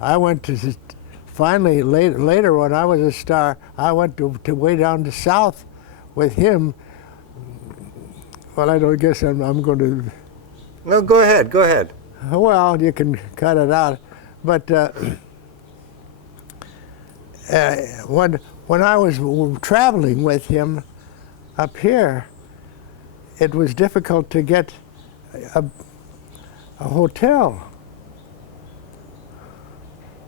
I went to, finally, later when I was a star, I went to way down to South with him. Well, I don't guess I'm going to... No, go ahead, go ahead. Well, you can cut it out. But when I was traveling with him up here, it was difficult to get a hotel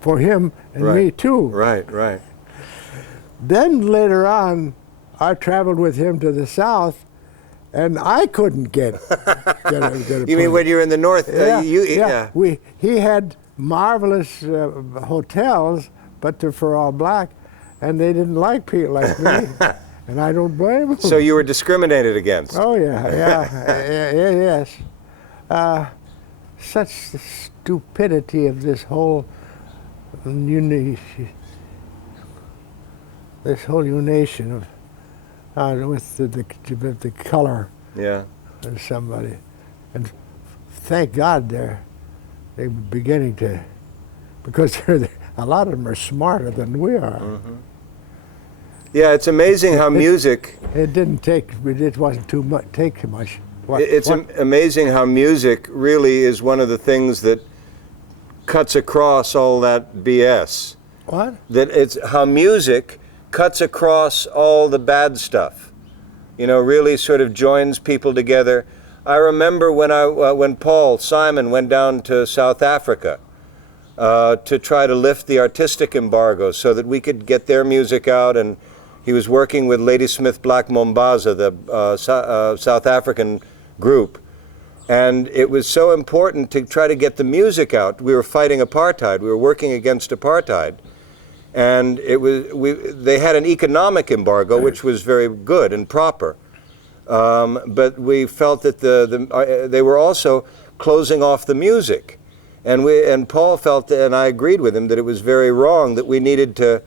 for him and Right. me too. Right, right. Then later on, I traveled with him to the south, and I couldn't get a You mean when you're in the north? yeah. He had marvelous hotels, but they're for all black, and they didn't like people like me, and I don't blame them. So you were discriminated against? Oh yes. Such the stupidity of this whole unation of with the color Yeah. of somebody, and thank God they're beginning to, because a lot of them are smarter than we are. Mm-hmm. Yeah, it's amazing how music. It didn't take. It wasn't too much. Take too much. Amazing how music really is one of the things that cuts across all that BS. What? That it's how music cuts across all the bad stuff. You know, really sort of joins people together. I remember when Paul Simon went down to South Africa to try to lift the artistic embargo so that we could get their music out, and he was working with Ladysmith Black Mambaza, the South African group. And it was so important to try to get the music out. We were fighting apartheid. We were working against apartheid. And they had an economic embargo, which was very good and proper. But we felt that they were also closing off the music. And Paul felt, and I agreed with him, that it was very wrong, that we needed to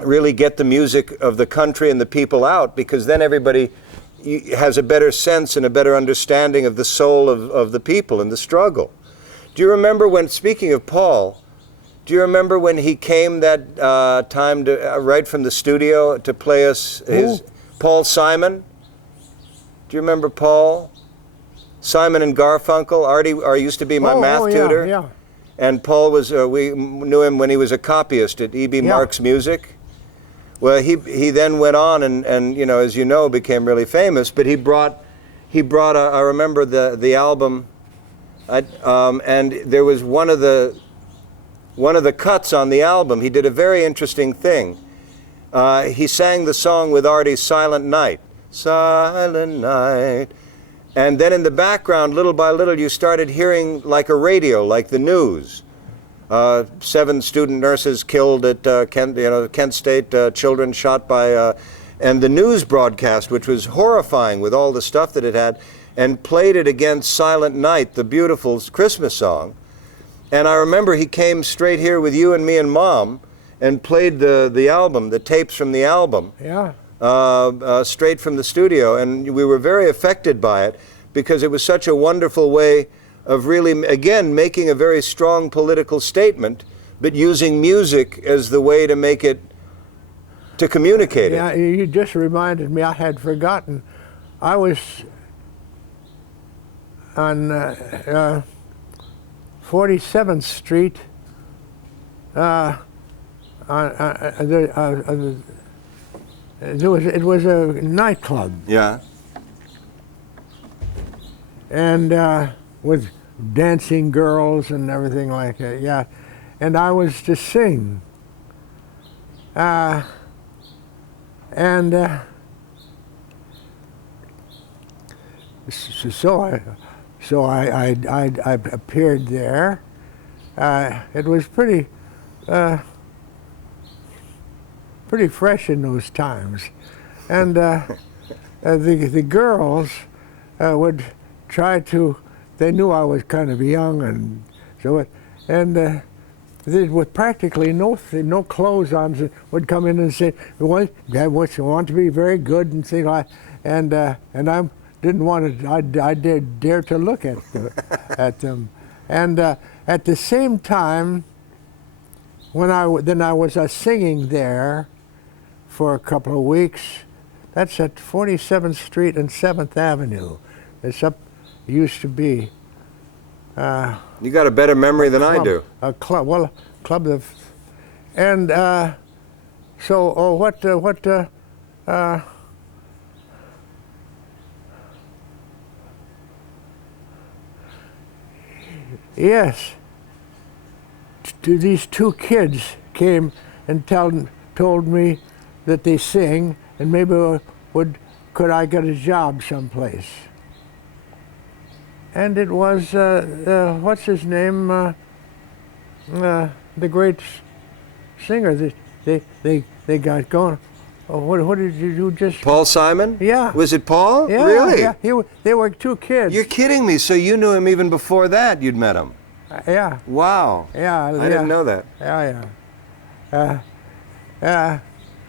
really get the music of the country and the people out, because then everybody has a better sense and a better understanding of the soul of the people and the struggle. Do you remember when, speaking of Paul, do you remember when he came that time to, right from the studio to play us his Paul Simon? Do you remember Paul? Simon and Garfunkel. Artie used to be my math tutor. Yeah. And Paul was, we knew him when he was a copyist at E.B. Marks Music. Well, he then went on and you know, as you know, became really famous. But he brought I remember the album, and there was one of the cuts on the album. He did a very interesting thing. He sang the song with Artie, "Silent Night," "Silent Night," and then in the background, little by little, you started hearing like a radio, like the news. 7 student nurses killed at Kent State, children shot by, and the news broadcast, which was horrifying with all the stuff that it had, and played it against Silent Night, the beautiful Christmas song. And I remember he came straight here with you and me and Mom and played the album, the tapes from the album, straight from the studio, and we were very affected by it because it was such a wonderful way of really, again, making a very strong political statement, but using music as the way to make it, to communicate it. Yeah, you just reminded me, I had forgotten. I was on 47th Street, it was a nightclub. Yeah. And with dancing girls and everything like that, yeah. And I was to sing. So I appeared there. It was pretty fresh in those times, and the girls would try to. They knew I was kind of young, and so they with practically no clothes on would come in and say, "Well, you want to be very good," and things like, and I didn't want to. I dare to look at them, and at the same time, when I was singing there for a couple of weeks. That's at 47th Street and 7th Avenue. It's up, used to be. You got a better memory than I do. A club, well, club of, and yes, these two kids came and told me that they sing, and maybe could I get a job someplace. And it was what's his name, the great singer. They got going. Oh, what did you do just? Paul Simon? Yeah. Was it Paul? Yeah, Really? Yeah. They were two kids. You're kidding me. So you knew him even before that, you'd met him? Yeah. Wow. Yeah. I didn't know that. Yeah.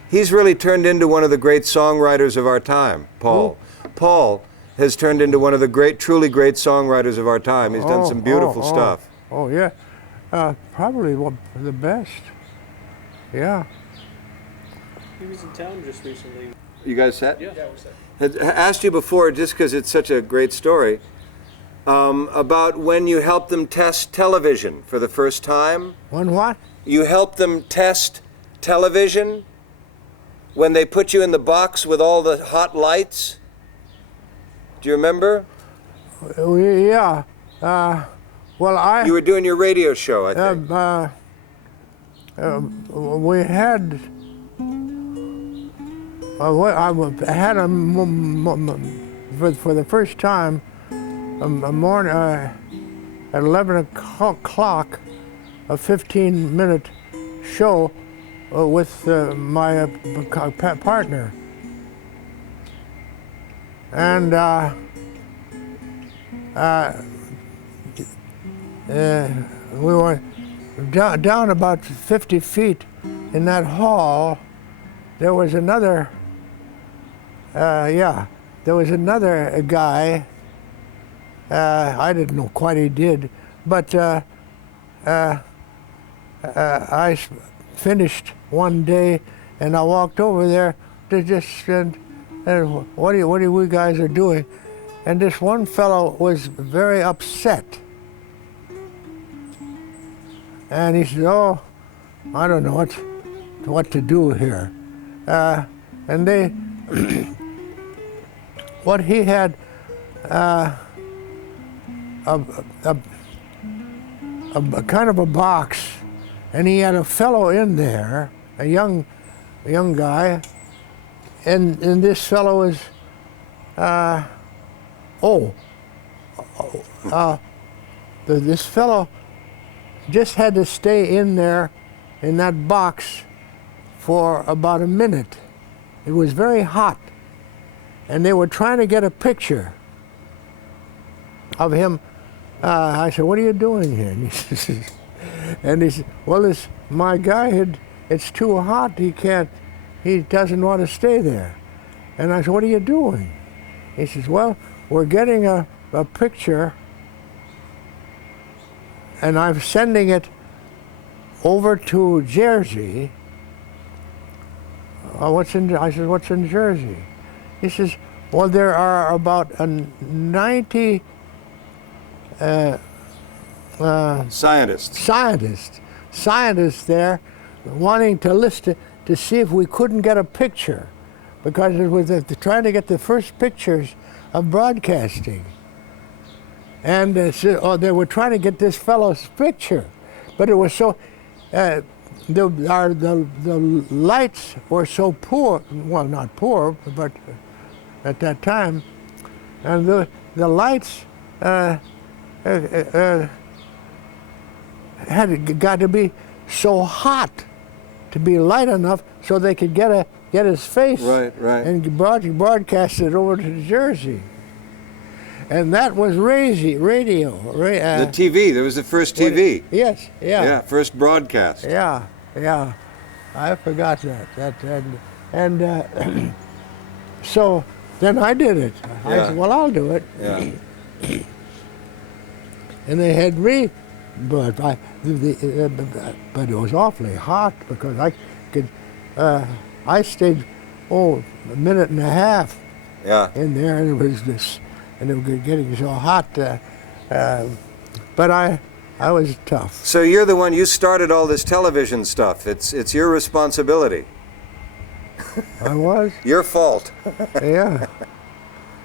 He's really turned into one of the great songwriters of our time, Paul. Who? Paul has turned into one of the truly great songwriters of our time. He's done some beautiful stuff. Oh, yeah. Probably one of the best. Yeah. He was in town just recently. You guys set? Yeah, we're set. Had asked you before, just because it's such a great story, about when you helped them test television for the first time. When what? You helped them test television when they put you in the box with all the hot lights. Do you remember? Yeah. Well, You were doing your radio show, I think. we had. I had for the first time a morning at 11 o'clock, a 15-minute show with my partner, and we were down about 50 feet in that hall. There was another. There was another guy. I didn't know quite he did, but I finished one day, and I walked over there to just and what are you guys are doing? And this one fellow was very upset, and he said, "Oh, I don't know what to do here," and they. What he had a kind of a box, and he had a fellow in there, a young guy, and this fellow was this fellow just had to stay in there in that box for about a minute. It was very hot, and they were trying to get a picture of him. I said, "What are you doing here?" And he said, "Well, my guy it's too hot. He doesn't want to stay there." And I said, "What are you doing?" He says, "Well, we're getting a picture, and I'm sending it over to Jersey." I said, "What's in Jersey?" He says, "Well, there are about 90 scientists there wanting to list it to see if we couldn't get a picture, because it was trying to get the first pictures of broadcasting." And they were trying to get this fellow's picture, but it was so. The lights were so poor, well, not poor, but at that time, and the lights had got to be so hot to be light enough so they could get his face and broadcast it over to Jersey. And that was radio. The TV. There was the first TV. Yes. Yeah. Yeah. First broadcast. Yeah. I forgot that. And so then I did it. I said, "Well, I'll do it." Yeah. And they had but but it was awfully hot because I could. I stayed a minute and a half Yeah. in there, and it was getting so hot. But I was tough. So you're the one, you started all this television stuff. It's your responsibility. I was. Your fault. Yeah.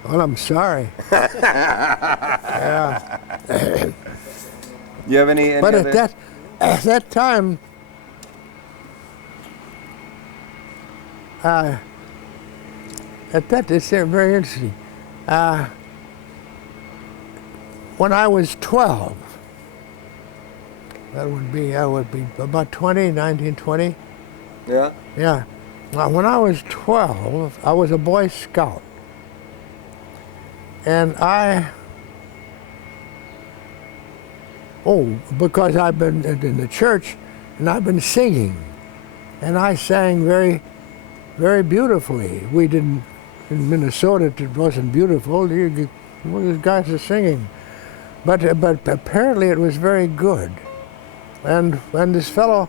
Well, I'm sorry. Yeah. You have any But other? at that time, it's very interesting. When I was 12, I would be about 20, 19, 20. Yeah. Yeah. When I was 12, I was a Boy Scout. And because I've been in the church and I've been singing. And I sang very, very beautifully. We didn't, in Minnesota, it wasn't beautiful. These guys are singing. But apparently it was very good. And this fellow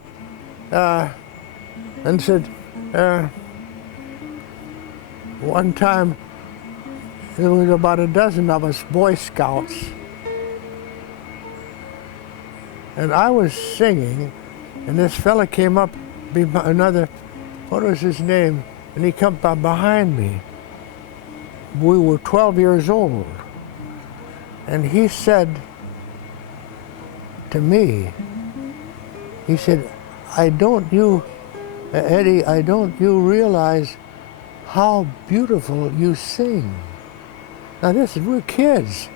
and said, one time, there was about a dozen of us Boy Scouts, and I was singing, and this fella came up, what was his name? And he come up behind me. We were 12 years old, and he said to me, he said, Eddie, don't you realize how beautiful you sing? Now we're kids.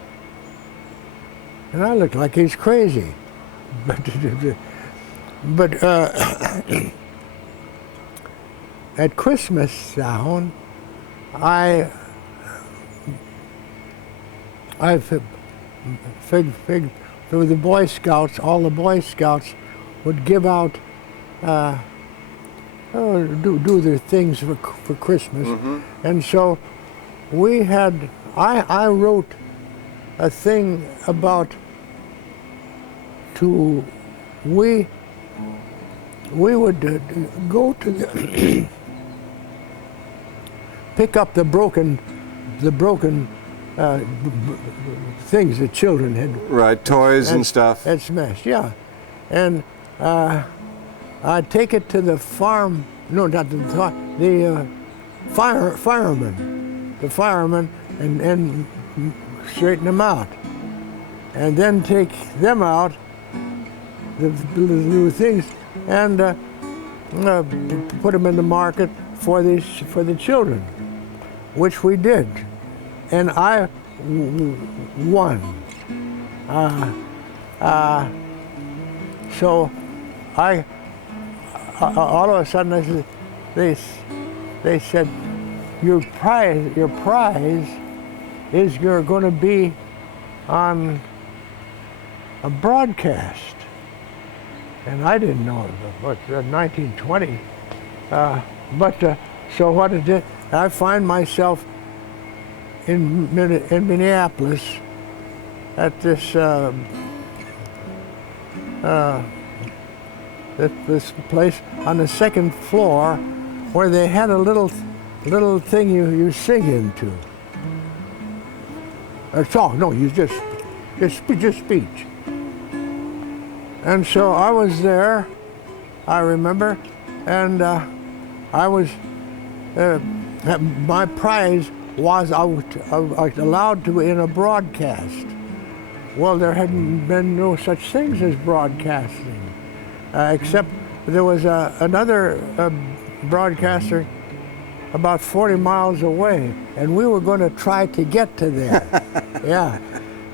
And I looked like he's crazy. But at Christmas down, through the Boy Scouts, all the Boy Scouts would give out, do their things for Christmas. Mm-hmm. And so I wrote a thing about we would go to pick up the broken things the children had. Right, toys and stuff. Had smashed, yeah. And I'd take it to the farm, no, not the fireman. The fireman, and straighten them out. And then take them out, the things, and put them in the market for the children, which we did. And I won. So all of a sudden they said, your prize is you're going to be on a broadcast. And I didn't know it, but 1920. So what it did, I find myself in Minneapolis at this this place on the second floor where they had a little thing you sing into. Or song, no, you just speech. And so I was there, I remember, and I was, my prize was I was allowed to be in a broadcast. Well, there hadn't been no such things as broadcasting, except there was another broadcaster about 40 miles away, and we were going to try to get to there. Yeah,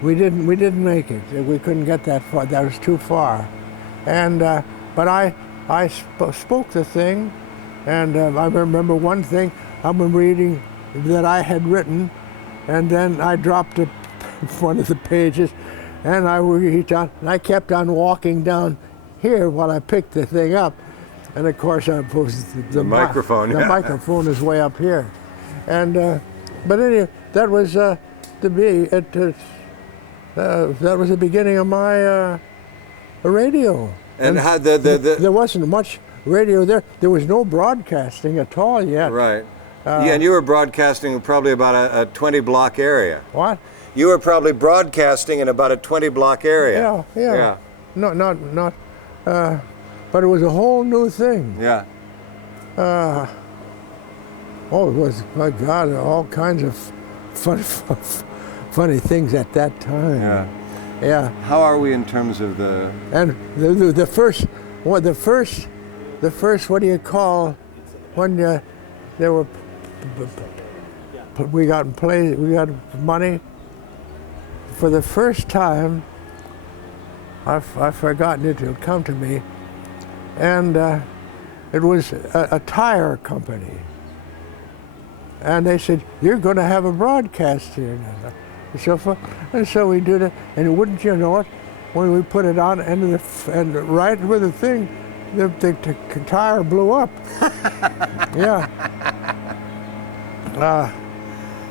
we didn't make it. We couldn't get that far. That was too far. And but I spoke the thing, and I remember one thing I'm reading that I had written, and then I dropped one of the pages, and I kept on walking down here while I picked the thing up. And of course, the microphone. The microphone is way up here, and but anyway, that was that was the beginning of my a radio. And how There wasn't much radio there. There was no broadcasting at all yet. right. Yeah, and you were broadcasting probably about a 20-block area. What? You were probably broadcasting in about a 20-block area. Yeah. No, not. But it was a whole new thing. Yeah. Oh, it was, my God, all kinds of funny things at that time. Yeah. Yeah. How are we in terms of the? And the first, what what do you call, when there were, we got money for the first time. I've forgotten it. It'll come to me, and it was a tire company. And they said, "You're going to have a broadcast here." And so we did it. And wouldn't you know it, when we put it on, and right with the thing, the tire blew up. Yeah.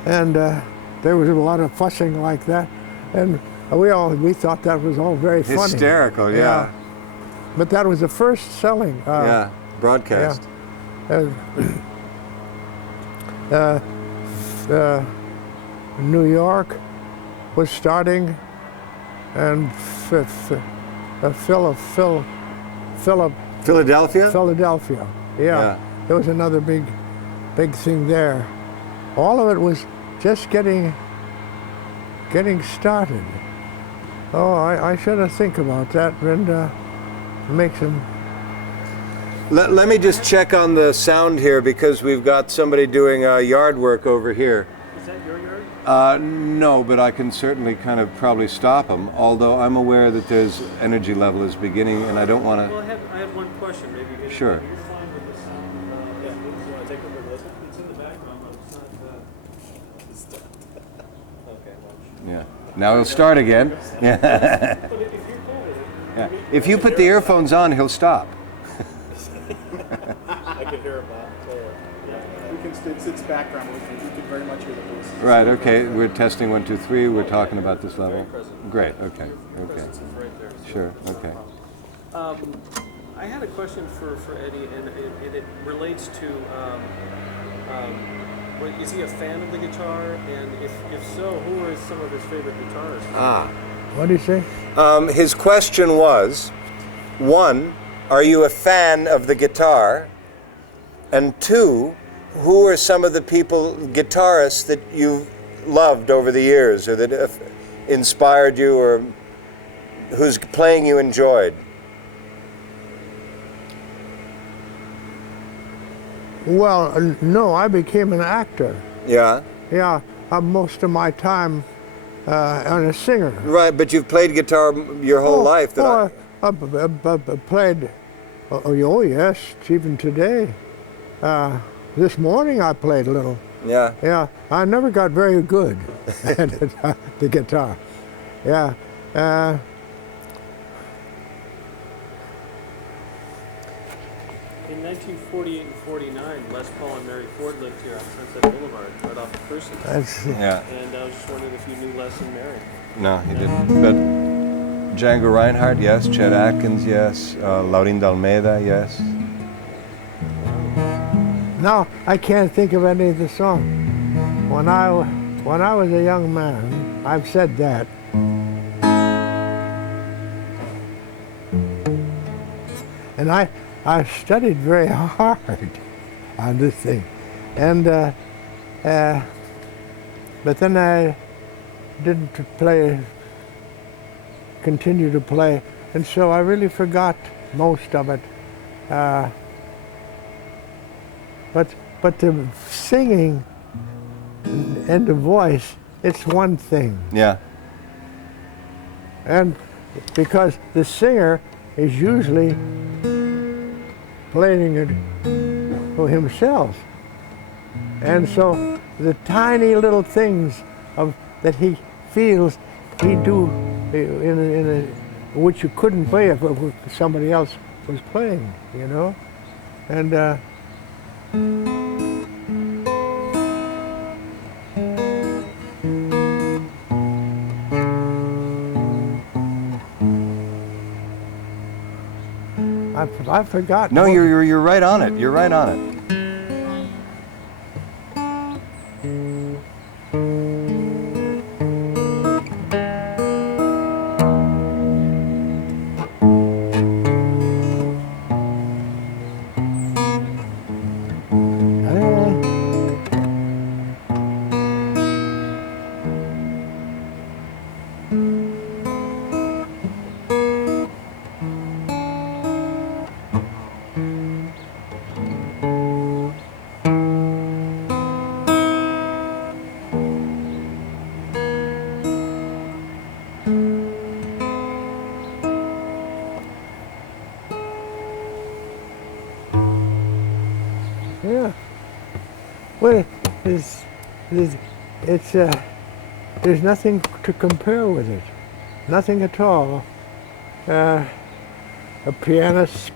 And there was a lot of fussing like that, and we thought that was all very funny. Hysterical, yeah. But that was the first selling. Broadcast. New York was starting, and Philadelphia. Yeah. There was another big thing there. All of it was just getting started. Oh, I should have think about that and make some. Let me just check on the sound here, because we've got somebody doing yard work over here. Is that your yard? No, but I can certainly kind of probably stop them, although I'm aware that there's energy level is beginning, and I don't want to... Well, I had one question, maybe. Sure. You're fine with the sound. Yeah, you want to take a quick listen? It's in the background, but it's not... Okay, well... Yeah. Now he'll start again. Yeah. But if you're cool with it... Yeah. If you put the earphones on, he'll stop. I can hear him now. It's background. We can very much hear the voice. Right, okay. We're testing 1, 2, 3. We're talking about this level. Great, okay. Your presence is right there. So Sure, okay. I had a question for Eddie, and it relates to, is he a fan of the guitar? And if so, who are some of his favorite guitarists? What did he say? His question was, 1, are you a fan of the guitar? And 2, who are some of the guitarists that you've loved over the years, or that have inspired you, or whose playing you enjoyed? Well, no, I became an actor. Yeah? Yeah, most of my time and a singer. Right, but you've played guitar your whole life. I played, oh yes, even today. This morning I played a little. Yeah. Yeah, I never got very good at the guitar. Yeah. In 1948 and 49, Les Paul and Mary Ford lived here on Sunset Boulevard, right off the Person. Yeah. And I was just wondering if you knew Les and Mary. No, he didn't. But Django Reinhardt, yes. Chet Atkins, yes. Laurinda Almeida, yes. No, I can't think of any of the songs. When I was a young man, I've said that. And I studied very hard on this thing. And, but then I didn't continue to play. And so I really forgot most of it. But the singing and the voice, it's one thing. Yeah. And because the singer is usually playing it for himself. And so the tiny little things that he feels he do which you couldn't play if somebody else was playing, you know? And I've forgotten. No, you're right on it. You're right on it. Yeah. Well, there's nothing to compare with it. Nothing at all. A pianist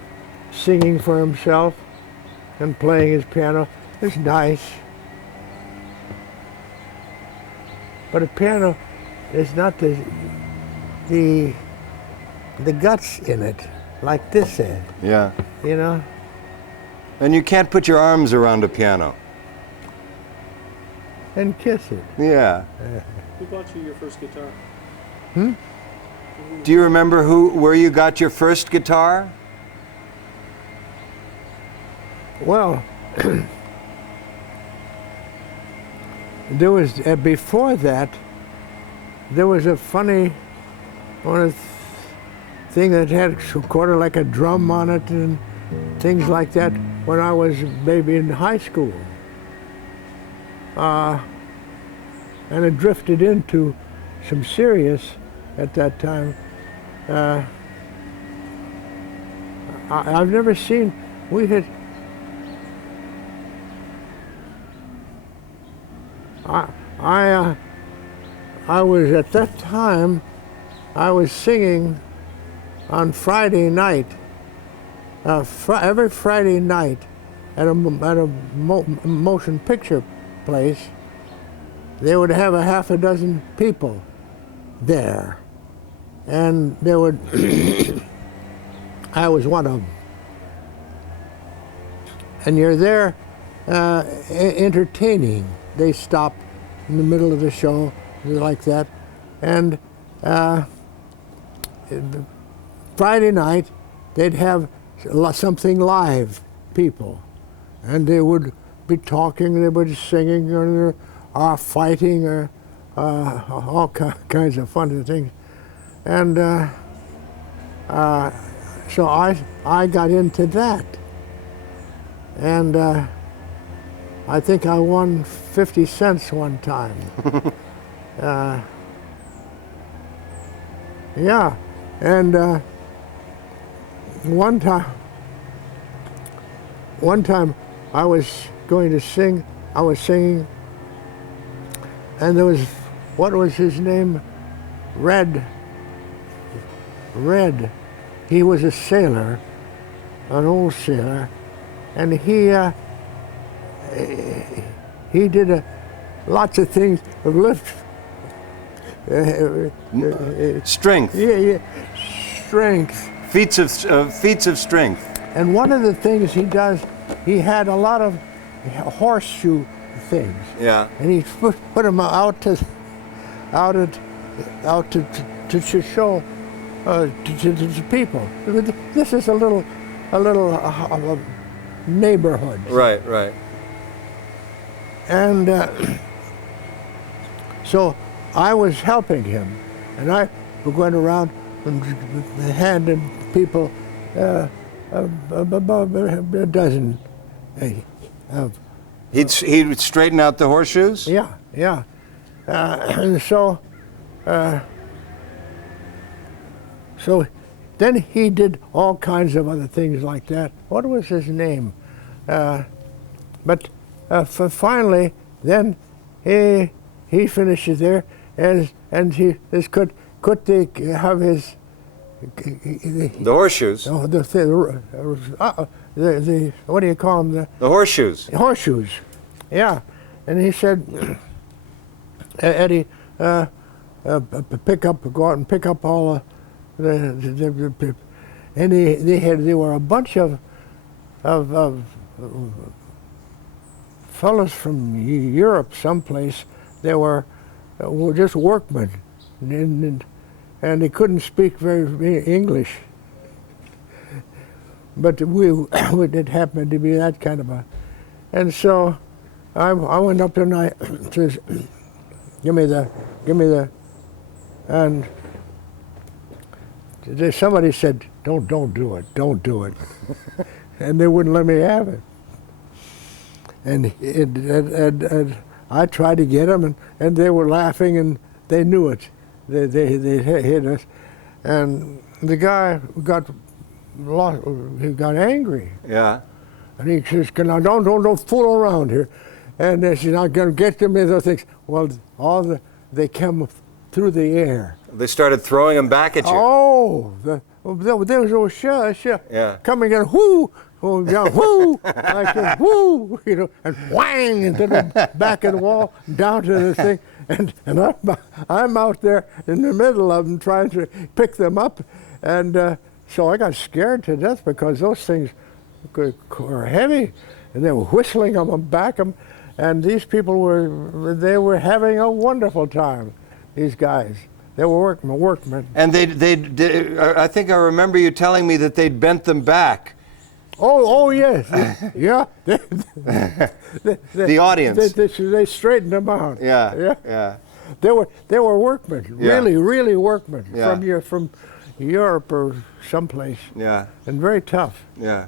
singing for himself and playing his piano is nice. But a piano is not the guts in it like this is. Yeah. You know? And you can't put your arms around a piano. And kiss it. Yeah. Who bought you your first guitar? Do you remember where you got your first guitar? Well, there was, before that, there was a funny thing that had sort of like a drum on it and things like that when I was maybe in high school. And it drifted into some serious at that time. I've never seen, we had, I was at that time, I was singing on Friday night, every Friday night at a motion picture place. They would have a half a dozen people there, and they would. I was one of them, and you're there entertaining. They stop in the middle of the show like that, and Friday night they'd have something live, people, and they would be talking, they would be singing, or fighting, or all kinds of funny things, and so I got into that, and I think I won 50 cents one time. Yeah, and one time I was going to sing, I was singing, and there was, what was his name? Red. He was a sailor, an old sailor, and he did lots of things of lift. Strength. Yeah, strength. Feats of strength. And one of the things he does, he had a lot of horseshoe things. Yeah. And he put them out to show to people. This is a little neighborhood. Right. And so I was helping him, and I went around and handed people about a dozen. He'd straighten out the horseshoes? Yeah. And so then he did all kinds of other things like that. What was his name? But finally, then he finishes there, and he could they have his The horseshoes. oh, the what do you call them? The horseshoes. Horseshoes, yeah. And he said, Eddie, go out and pick up all the and they were a bunch of fellows from Europe someplace. They were just workmen, and they couldn't speak very English. But we did happen to be that kind of a, and so I went up there and I says, give me the, and somebody said, don't do it, and they wouldn't let me have it. And I tried to get them, and they were laughing, and they knew it. They hit us, and the guy he got angry. Yeah. And he says, don't fool around here. And they said, I'm going to get them those things. Well, they came through the air. They started throwing them back at you. Oh, there was Yeah. coming in, whoo, down, whoo, like a whoo, and whang into the back of the wall, down to the thing. And I'm out there in the middle of them trying to pick them up. And so I got scared to death because those things were heavy, and they were whistling on the back of them, and these people were having a wonderful time. These guys, they were workmen. And I think I remember you telling me that they'd bent them back. Oh yes, yeah. The audience. They straightened them out. Yeah. They were workmen, Yeah. really workmen Yeah. from Europe or someplace. Yeah. And very tough. Yeah.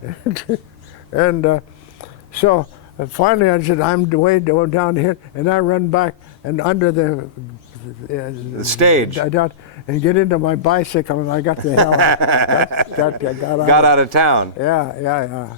And so finally I said, I'm way down here, and I run back and under the stage. And get into my bicycle, and I got the hell got Got out of town. Yeah.